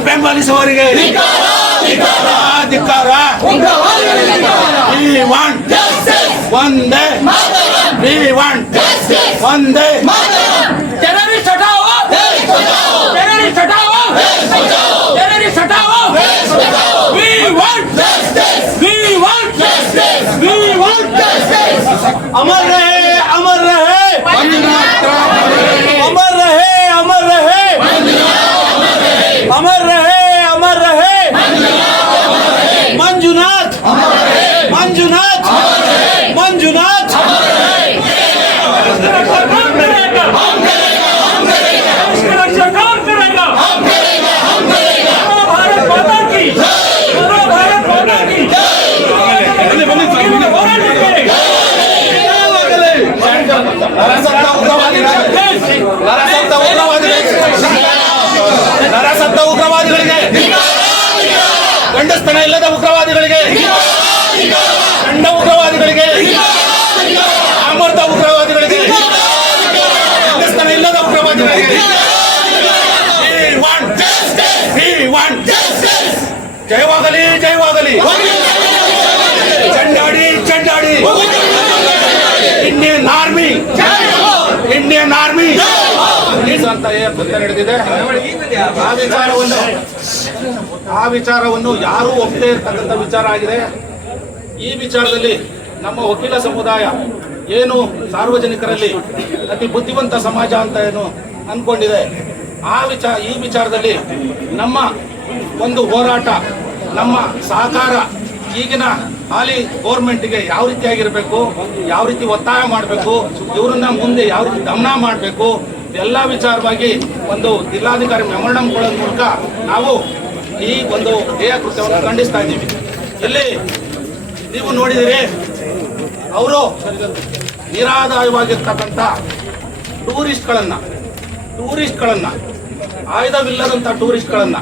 ಬೆಂಬಲಿಸುವವರಿಗೆ ಧಿಕ್ಕಾರ ಒಂದೇ ಒಂದೇ ಟೆರರಿಸ್ಟ್ ಹಟಾವೋ ಟೆರರಿಸ್ಟ್ ಹಟಾವೋ terrorist ಹಟಾವೋ we want we want we want Amar ರಹೇ ನರಸತ್ತ ಉಗ್ರವಾದಿಗಳಿಗೆ ನರಸತ್ತ ಉಗ್ರವಾದಿಗಳಿಗೆ ಉಗ್ರವಾದಿಗಳಿಗೆ ಗಂಡಸ್ತನ ಇಲ್ಲದ ಉಗ್ರವಾದಿಗಳಿಗೆ ಗಂಡ ಉಗ್ರವಾದಿಗಳಿಗೆ ಅಮೃತ ಉಗ್ರವಾದಿಗಳಿಗೆ ಗಂಡಸ್ತನ ಇಲ್ಲದ ಉಗ್ರವಾದಿಗಳಿಗೆ. ಜಯವಾಗಲಿ ಜಯವಾಗಲಿ ಚಂಡಾಡಿ ಚಂಡಾಡಿ ಇಂಡಿಯನ್ ಆರ್ಮಿ ಇಂಡಿಯನ್ ಆರ್ಮಿ ಅಂತ ಕೃತ್ಯ ನಡೆದಿದೆ ಆ ವಿಚಾರವನ್ನು ಆ ವಿಚಾರವನ್ನು ಯಾರೂ ಒಪ್ಪದೇ ಇರ್ತಕ್ಕಂಥ ವಿಚಾರ ಆಗಿದೆ. ಈ ವಿಚಾರದಲ್ಲಿ ನಮ್ಮ ವಕೀಲ ಸಮುದಾಯ ಏನು ಸಾರ್ವಜನಿಕರಲ್ಲಿ ಅತಿ ಬುದ್ಧಿವಂತ ಸಮಾಜ ಅಂತ ಏನು ಅನ್ಕೊಂಡಿದೆ. ಆ ವಿಚಾರ ಈ ವಿಚಾರದಲ್ಲಿ ನಮ್ಮ ಒಂದು ಹೋರಾಟ ನಮ್ಮ ಸಹಕಾರ ಈಗಿನ ಹಾಲಿ ಗೌರ್ಮೆಂಟ್ಗೆ ಯಾವ ರೀತಿಯಾಗಿರಬೇಕು, ಯಾವ ರೀತಿ ಒತ್ತಾಯ ಮಾಡಬೇಕು, ಇವರನ್ನ ಮುಂದೆ ಯಾವ ರೀತಿ ಗಮನ ಮಾಡಬೇಕು, ಎಲ್ಲ ವಿಚಾರವಾಗಿ ಒಂದು ಜಿಲ್ಲಾಧಿಕಾರಿ ಮೆಮೊರಂಡಮ್ ಕೊಡೋದ್ರ ಮೂಲಕ ನಾವು ಈ ಒಂದು ದೇಹ ಕೃತ್ಯವನ್ನು ಖಂಡಿಸ್ತಾ ಇದ್ದೀವಿ. ಇಲ್ಲಿ ನೀವು ನೋಡಿದಿರಿ, ಅವರು ನಿರಾದಾಯವಾಗಿರ್ತಕ್ಕಂಥ ಟೂರಿಸ್ಟ್ಗಳನ್ನು ಟೂರಿಸ್ಟ್ಗಳನ್ನು, ಆಯುಧವಿಲ್ಲದಂಥ ಟೂರಿಸ್ಟ್ಗಳನ್ನ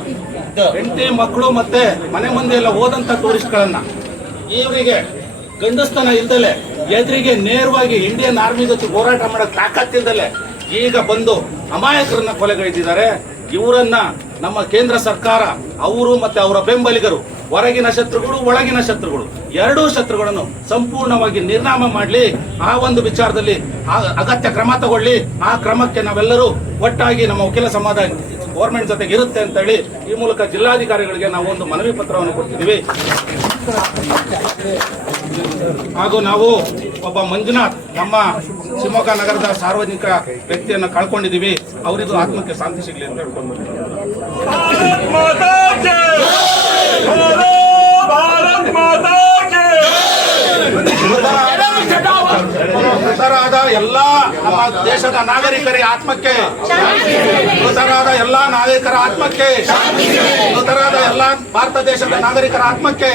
ಹೆಂಡತಿ, ಮಕ್ಕಳು ಮತ್ತೆ ಮನೆ ಮುಂದೆ ಎಲ್ಲ ಹೋದಂತ ಟೂರಿಸ್ಟ್ಗಳನ್ನ ಇವರಿಗೆ ಗಂಡಸ್ತನ ಇಲ್ದಲೆ ಎದುರಿಗೆ ನೇರವಾಗಿ ಇಂಡಿಯನ್ ಆರ್ಮಿ ಜೊತೆ ಹೋರಾಟ ಮಾಡೋ ತಾಕತ್ತಿಲ್ದಲೆ ಈಗ ಬಂದು ಅಮಾಯಕರನ್ನ ಕೊಲೆಗೈದಿದ್ದಾರೆ. ಇವರನ್ನ ನಮ್ಮ ಕೇಂದ್ರ ಸರ್ಕಾರ, ಅವರು ಮತ್ತೆ ಅವರ ಬೆಂಬಲಿಗರು, ಹೊರಗಿನ ಶತ್ರುಗಳು, ಒಳಗಿನ ಶತ್ರುಗಳು, ಎರಡೂ ಶತ್ರುಗಳನ್ನು ಸಂಪೂರ್ಣವಾಗಿ ನಿರ್ನಾಮ ಮಾಡಲಿ, ಆ ಒಂದು ವಿಚಾರದಲ್ಲಿ ಅಗತ್ಯ ಕ್ರಮ ತಗೊಳ್ಳಿ, ಆ ಕ್ರಮಕ್ಕೆ ನಾವೆಲ್ಲರೂ ಒಟ್ಟಾಗಿ ನಮ್ಮ ವಕೀಲ ಸಮಾಜ ಗೌರ್ಮೆಂಟ್ ಜೊತೆಗೆ ಇರುತ್ತೆ ಅಂತ ಹೇಳಿ ಈ ಮೂಲಕ ಜಿಲ್ಲಾಧಿಕಾರಿಗಳಿಗೆ ನಾವು ಒಂದು ಮನವಿ ಪತ್ರವನ್ನು ಕೊಡ್ತಿದ್ದೀವಿ ಹಾಗೂ ನಾವು ಒಬ್ಬ ಮಂಜುನಾಥ್ ನಮ್ಮ ಶಿವಮೊಗ್ಗ ನಗರದ ಸಾರ್ವಜನಿಕ ವ್ಯಕ್ತಿಯನ್ನು ಕಳ್ಕೊಂಡಿದ್ದೀವಿ ಅವರಿಗೂ ಆತ್ಮಕ್ಕೆ ಶಾಂತಿ ಸಿಗಲಿ ಅಂತ ಹೇಳ್ಕೊಂಡು ಎಲ್ಲ ನಮ್ಮ ದೇಶದ ನಾಗರಿಕರಿಗೆ ಆತ್ಮಕ್ಕೆ ನಾಗರಿಕರ ಆತ್ಮಕ್ಕೆ ಮೃತರಾದ ಎಲ್ಲಾ ಭಾರತ ದೇಶದ ನಾಗರಿಕರ ಆತ್ಮಕ್ಕೆ